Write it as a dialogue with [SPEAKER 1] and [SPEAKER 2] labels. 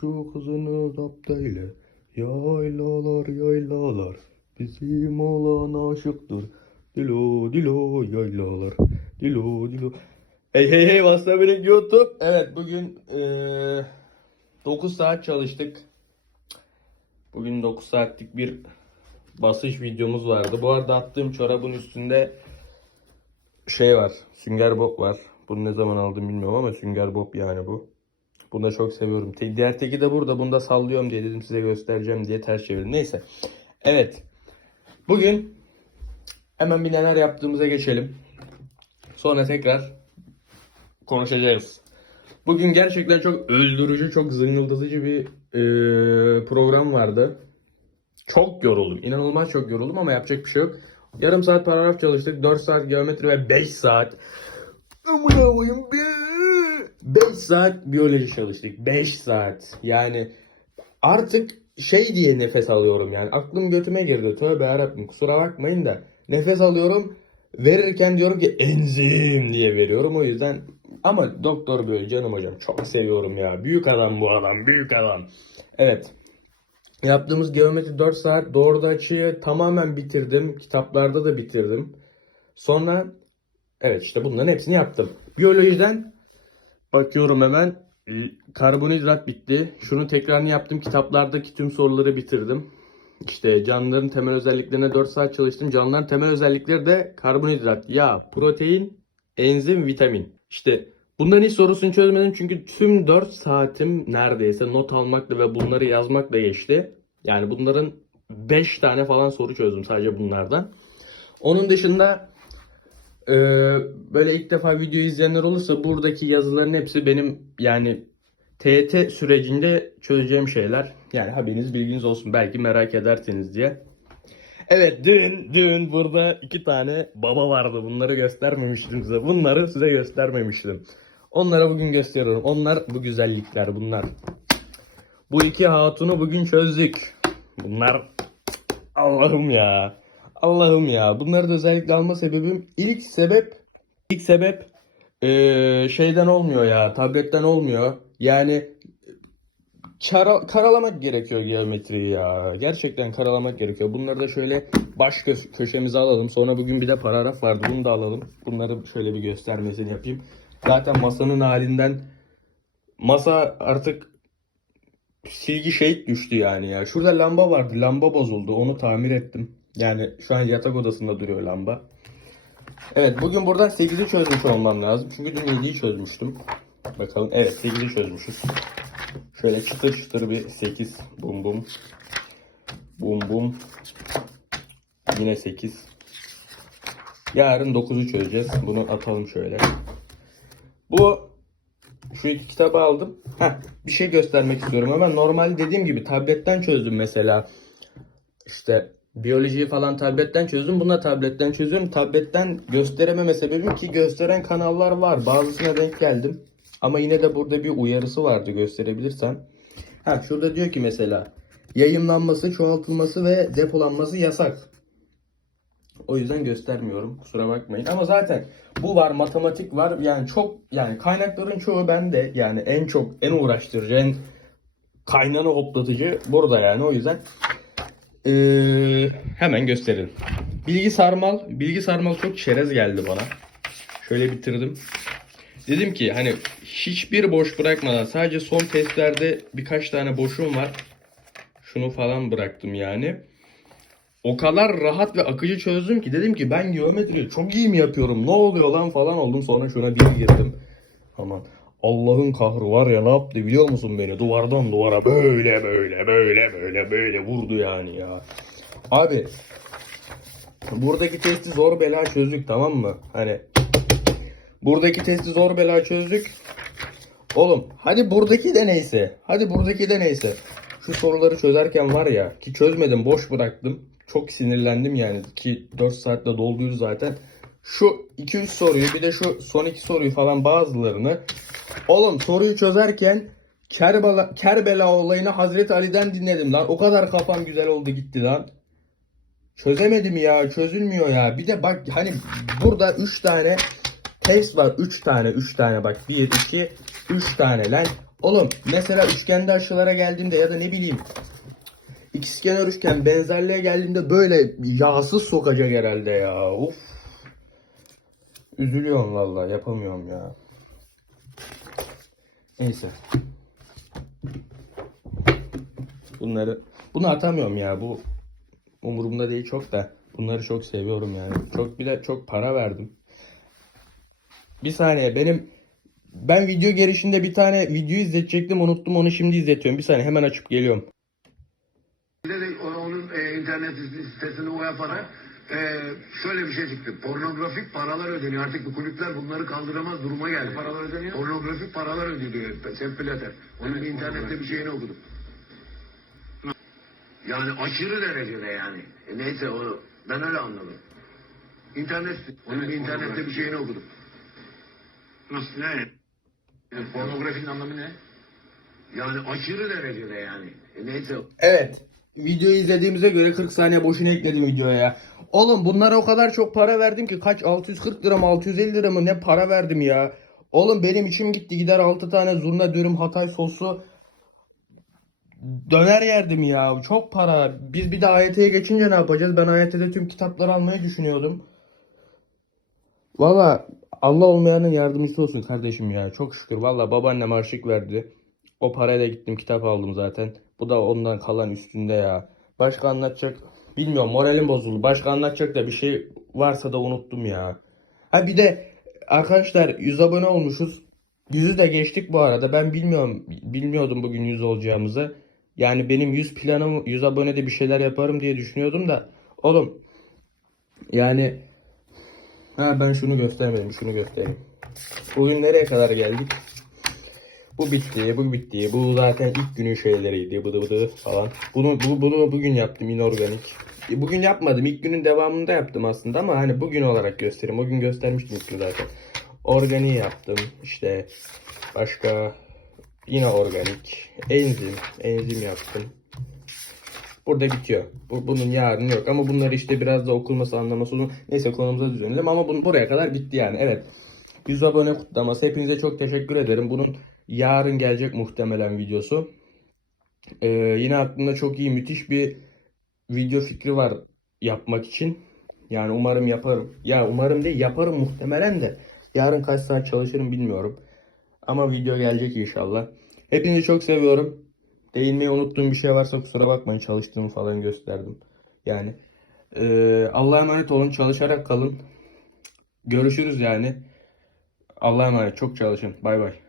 [SPEAKER 1] Şu kızını zapt eyle. Yaylalar yaylalar. Bizim olan aşıktır. Dilo dilo yaylalar. Dilo dilo. Hey hey hey WhatsApp YouTube. Evet bugün eee 9 saat çalıştık. Bugün 9 saatlik bir basış videomuz vardı. Bu arada attığım çorabın üstünde şey var. Sünger Bob var. Bunu ne zaman aldım bilmiyorum ama Sünger Bob yani bu. Bunu da çok seviyorum. Diğer teki de burada. Bunu da sallıyorum diye dedim size göstereceğim diye ters çevirdim. Neyse. Evet. Bugün hemen bir neler yaptığımıza geçelim. Sonra tekrar konuşacağız. Bugün gerçekten çok öldürücü, çok zıngıldatıcı bir eee, program vardı. Çok yoruldum. İnanılmaz çok yoruldum ama yapacak bir şey yok. Yarım saat paragraf çalıştık. 4 saat geometri ve 5 saat Amına koyayım. 5 saat biyoloji çalıştık. 5 saat. Yani artık şey diye nefes alıyorum yani. Aklım götüme girdi. Tövbe yarabbim kusura bakmayın da. Nefes alıyorum. Verirken diyorum ki enzim diye veriyorum. O yüzden ama doktor böyle canım hocam çok seviyorum ya. Büyük adam bu adam. Büyük adam. Evet. Yaptığımız geometri 4 saat. Doğruda açıyı tamamen bitirdim. Kitaplarda da bitirdim. Sonra Evet işte bunların hepsini yaptım. Biyolojiden bakıyorum hemen. e, Karbonhidrat bitti. Şunu tekrarını yaptım. Kitaplardaki tüm soruları bitirdim. İşte canlıların temel özelliklerine 4 saat çalıştım. Canlıların temel özellikleri de karbonhidrat, yağ, protein, enzim, vitamin. İşte bunların hiç sorusunu çözmedim çünkü tüm 4 saatim neredeyse not almakla ve bunları yazmakla geçti. Yani bunların 5 tane falan soru çözdüm sadece bunlardan. Onun dışında ee, böyle ilk defa video izleyenler olursa buradaki yazıların hepsi benim yani TYT sürecinde çözeceğim şeyler. Yani haberiniz bilginiz olsun belki merak edersiniz diye. Evet dün dün burada iki tane baba vardı. Bunları göstermemiştim size. Bunları size göstermemiştim. Onlara bugün gösteriyorum. Onlar bu güzellikler bunlar. Bu iki hatunu bugün çözdük. Bunlar Allah'ım ya. Allah'ım ya. Bunları da özellikle alma sebebim ilk sebep ilk sebep eee, şeyden olmuyor ya. Tabletten olmuyor. Yani kara- karalamak gerekiyor geometriyi ya. Gerçekten karalamak gerekiyor. Bunları da şöyle baş kö- köşemize alalım. Sonra bugün bir de paragraf vardı. Bunu da alalım. Bunları şöyle bir göstermesini yapayım. Zaten masanın halinden masa artık silgi şehit düştü yani ya. Şurada lamba vardı. Lamba bozuldu. Onu tamir ettim. Yani şu an yatak odasında duruyor lamba. Evet bugün buradan 8'i çözmüş olmam lazım. Çünkü dün 7'yi çözmüştüm. Bakalım. Evet 8'i çözmüşüz. Şöyle çıtır çıtır bir 8. Bum bum. Bum bum. Yine 8. Yarın 9'u çözeceğiz. Bunu atalım şöyle. Bu şu iki kitabı aldım. Heh, bir şey göstermek istiyorum ama normal dediğim gibi tabletten çözdüm mesela. İşte biyolojiyi falan tabletten çözdüm. Bunu da tabletten çözüyorum. Tabletten gösterememe sebebim ki gösteren kanallar var. Bazısına denk geldim. Ama yine de burada bir uyarısı vardı gösterebilirsem. Ha şurada diyor ki mesela yayınlanması, çoğaltılması ve depolanması yasak. O yüzden göstermiyorum. Kusura bakmayın. Ama zaten bu var, matematik var. Yani çok yani kaynakların çoğu bende. Yani en çok en uğraştırıcı, en kaynağını hoplatıcı burada yani. O yüzden ee, hemen gösterelim. Bilgi sarmal. Bilgi sarmal çok çerez geldi bana. Şöyle bitirdim. Dedim ki hani hiçbir boş bırakmadan sadece son testlerde birkaç tane boşum var. Şunu falan bıraktım yani. O kadar rahat ve akıcı çözdüm ki dedim ki ben geometriyi çok iyi mi yapıyorum? Ne oluyor lan falan oldum. Sonra şuna bir girdim. Aman Allah'ın kahrı var ya ne yaptı biliyor musun beni? Duvardan duvara böyle böyle böyle böyle böyle vurdu yani ya. Abi buradaki testi zor bela çözdük tamam mı? Hani buradaki testi zor bela çözdük. Oğlum hadi buradaki de neyse. Hadi buradaki de neyse. Şu soruları çözerken var ya ki çözmedim boş bıraktım. Çok sinirlendim yani ki 4 saatte dolduydu zaten. Şu 2-3 soruyu bir de şu son iki soruyu falan bazılarını. Oğlum soruyu çözerken Kerbela, Kerbela olayını Hazreti Ali'den dinledim lan. O kadar kafam güzel oldu gitti lan. Çözemedim ya çözülmüyor ya. Bir de bak hani burada 3 tane test var. 3 tane 3 tane bak 1 2 3 tane lan. Oğlum mesela üçgende aşılara geldiğimde ya da ne bileyim ikizkenar üçgen benzerliğe geldiğimde böyle yağsız sokacak herhalde ya. Of. Üzülüyorum vallahi yapamıyorum ya. Neyse. Bunları bunu atamıyorum ya. Bu umurumda değil çok da. Bunları çok seviyorum yani. Çok bir de çok para verdim. Bir saniye benim ben video girişinde bir tane video izletecektim unuttum onu şimdi izletiyorum. Bir saniye hemen açıp geliyorum.
[SPEAKER 2] Onun e, internet sitesini o yaparak e, şöyle bir şey çıktı. Pornografik paralar ödeniyor. Artık bu kulüpler bunları kaldıramaz duruma geldi. Paralar ödeniyor. Pornografik paralar ödeniyor. Sepp Blatter. Onun bir internette bir şeyini okudum. Yani aşırı derecede yani. E, neyse onu ben öyle anladım. İnternet onun bir internette bir şeyini okudum.
[SPEAKER 3] Nasıl ne? Pornografinin anlamı ne?
[SPEAKER 2] Yani aşırı derecede yani. E, neyse
[SPEAKER 1] Evet. Videoyu izlediğimize göre 40 saniye boşuna ekledim videoya ya. Oğlum bunlara o kadar çok para verdim ki kaç 640 lira mı 650 lira mı ne para verdim ya. Oğlum benim içim gitti gider 6 tane zurna dürüm Hatay soslu döner yerdim ya. Çok para. Biz bir de AYT'ye geçince ne yapacağız? Ben AYT'de tüm kitapları almayı düşünüyordum. Valla Allah olmayanın yardımcısı olsun kardeşim ya. Çok şükür. Valla babaannem harçlık verdi. O parayla gittim kitap aldım zaten. Bu da ondan kalan üstünde ya. Başka anlatacak bilmiyorum moralim bozuldu. Başka anlatacak da bir şey varsa da unuttum ya. Ha bir de arkadaşlar 100 abone olmuşuz. 100'ü de geçtik bu arada. Ben bilmiyorum bilmiyordum bugün 100 olacağımızı. Yani benim 100 planım 100 abonede bir şeyler yaparım diye düşünüyordum da oğlum yani ha ben şunu göstermedim şunu göstereyim. Bugün nereye kadar geldik? Bu bitti, bu bitti. Bu zaten ilk günün şeyleriydi. Bıdı bıdı falan. Bunu, bu, bunu bugün yaptım inorganik. E, Bugün yapmadım. İlk günün devamında yaptım aslında ama hani bugün olarak göstereyim. Bugün göstermiştim ilk gün zaten. Organiği yaptım. İşte başka yine organik. Enzim. Enzim yaptım. Burada bitiyor. Bu, bunun yarını yok. Ama bunları işte biraz da okunması anlaması uzun. Neyse konumuza dönelim ama bunu buraya kadar bitti yani. Evet. 100 abone kutlaması. Hepinize çok teşekkür ederim. Bunun yarın gelecek muhtemelen videosu. Ee, yine aklımda çok iyi müthiş bir video fikri var yapmak için. Yani umarım yaparım. Ya umarım değil yaparım muhtemelen de. Yarın kaç saat çalışırım bilmiyorum. Ama video gelecek inşallah. Hepinizi çok seviyorum. Değinmeyi unuttuğum bir şey varsa kusura bakmayın. Çalıştığımı falan gösterdim. Yani. Ee, Allah'a emanet olun. Çalışarak kalın. Görüşürüz yani. Allah'a emanet. Çok çalışın. Bay bay.